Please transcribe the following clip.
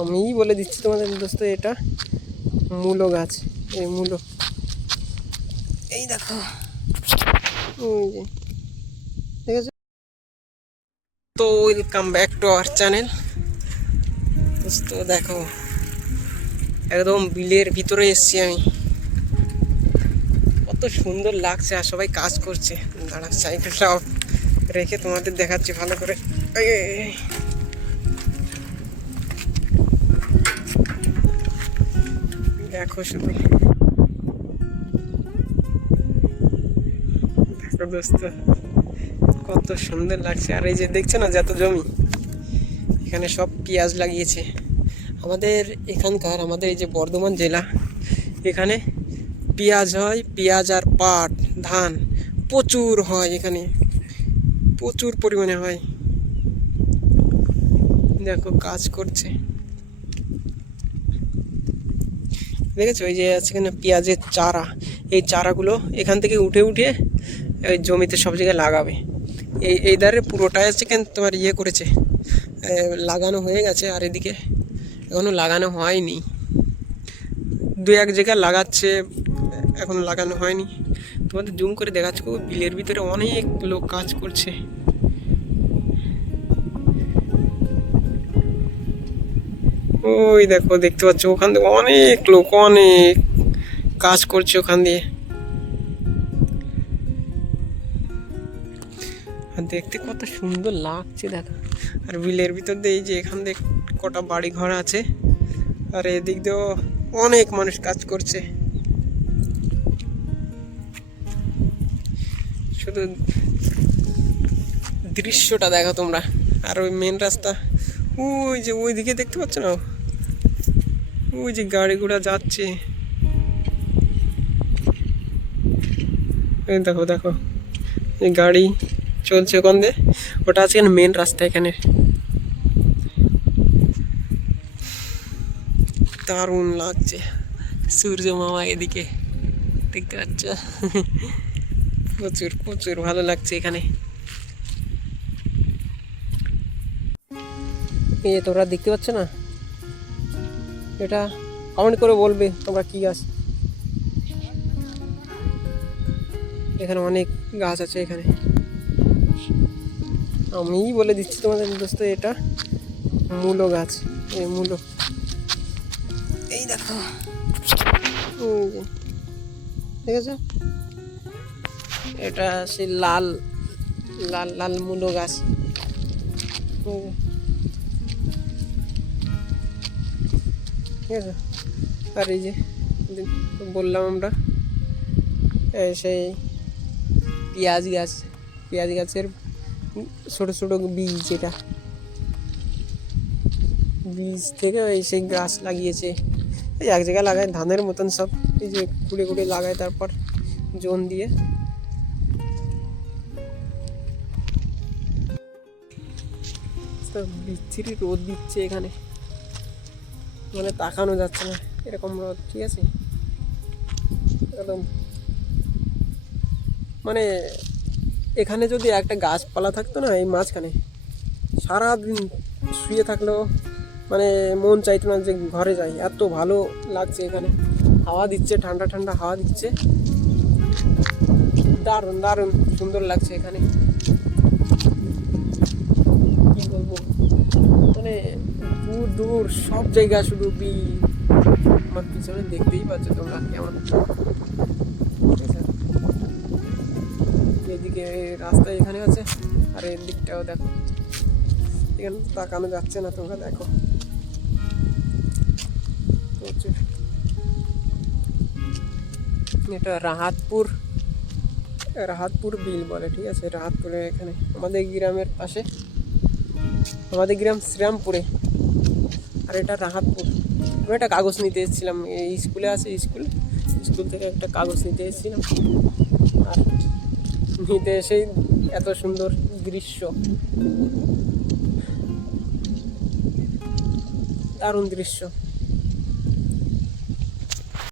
আমিই বলে দিচ্ছি তোমাদের দোস্ত, এটা মূলো গাছ, এই মূলো। এই দেখো। ওই যে। আছে তো welcome back to our channel দোস্ত, দেখো, একদম বিলের ভিতরে এসছি আমি। কত সুন্দর লাগছে আর সবাই কাজ করছে। দাঁড়া, সাইকেলটা রেখে তোমাদের দেখাচ্ছি ভালো করে। দেখো শুধু। দেখো দোস্ত, কত সুন্দর লাগছে। আর এই যে দেখছ না, যত জমি, এখানে সব পেঁয়াজ লাগিয়েছে। আমাদের এখানকার, আমাদের এই যে বর্ধমান জেলা, এখানে পেঁয়াজ হয়, পেঁয়াজ আর পাট, ধান প্রচুর হয় এখানে। প্রচুর পরিমাণে হয়। দেখো, কাজ করছে। দেখেছ? ওই যে আছে এখানে পেঁয়াজের চারা। এই চারাগুলো এখান থেকে উঠে উঠে ওই জমিতে সব জায়গায় লাগাবে। এই এই ধারে পুরোটাই আছে কেন তোমার ইয়ে করেছে? লাগানো হয়ে গেছে আর এদিকে এখনও লাগানো হয়নি। দু এক জায়গায় লাগাচ্ছে, এখন লাগানো হয়নি। তোমাদের জুম করে দেখাচ্ছ বিলের ভিতরে অনেক লোক কাজ করছে। ওই দেখো, দেখতে পাচ্ছ, ওখান থেকে অনেক লোক, অনেক কাজ করছে ওখান দিয়ে। আর দেখতে কত সুন্দর লাগছে, দেখা। আর বিলের ভিতর দিয়ে এই যে এখান দিয়ে কটা বাড়ি ঘর আছে, আর এদিক দিয়েও অনেক মানুষ কাজ করছে। শুধু দৃশ্যটা দেখো তোমরা, আর ওই মেন রাস্তা, ওই যে ওইদিকে দেখতে পাচ্ছ না? ওই যে গাড়ি ঘোড়া যাচ্ছে। দেখো দেখো। এই গাড়ি চলছে ওখান দিয়ে? ওটা আছে মেন রাস্তা এখানে। দারুণ লাগছে। সূর্য মামা এদিকে। দেখতে পাচ্ছ? প্রচুর প্রচুর ভালো লাগছে এখানে। এই তোরা দেখতে পাচ্ছ না? এটা কমেন্ট করে বলবে তোমরা কি গাছ। এখানে অনেক গাছ আছে এখানে। আমিই বলে দিচ্ছি তোমাদের দোস্ত এটা। মূলো গাছ, এই মূলো। এই দেখো। ঠিক আছে এটা সেই লাল লাল লাল মূলো গাছ। ঠিক আছে? আর এই যে, বললাম আমরা সেই পেঁয়াজ গাছ, পেঁয়াজ গাছের ছোটো ছোটো বীজ এটা বীজ থেকে এই সেই গাছ লাগিয়েছে। এই এক জায়গায় লাগায়, ধানের মতন সব, এই যে কুড়ে কুড়ে লাগায় তারপর জোন দিয়ে। বিচ্ছিরি রোদ দিচ্ছে এখানে। মানে তাকানো যাচ্ছে না। এরকম রোদ, ঠিক আছে? একদম। মানে এখানে যদি একটা গাছপালা থাকতো না, এই মাঝখানে, সারাদিন শুয়ে থাকলেও মানে মন চাইতো না যে ঘরে যাই। এত ভালো লাগছে এখানে। হাওয়া দিচ্ছে, ঠান্ডা ঠান্ডা হাওয়া দিচ্ছে। দারুণ দারুণ সুন্দর লাগছে এখানে। কি বলব? মানে দূর সব জায়গা শুধু বি আমার পিছনে দেখতেই পাচ্ছ তোমরা কেমন। এদিকে রাস্তা এখানে আছে, আর এর দিকটাও দেখো। এখানে তাকানো যাচ্ছে না তোমরা, দেখো। এটা রাহাতপুর রাহাতপুর বিল বলে, ঠিক আছে? রাহাতপুরে এখানে। আমাদের গ্রামের পাশে। আমাদের গ্রাম শ্রীরামপুরে। আর এটা রাহাতপুর আমি একটা কাগজ নিতে এসেছিলাম। এই স্কুলে আছে স্কুল। স্কুল থেকে একটা কাগজ নিতে এসেছিলাম। আর নিতে এসেই এত সুন্দর দৃশ্য। দারুণ দৃশ্য।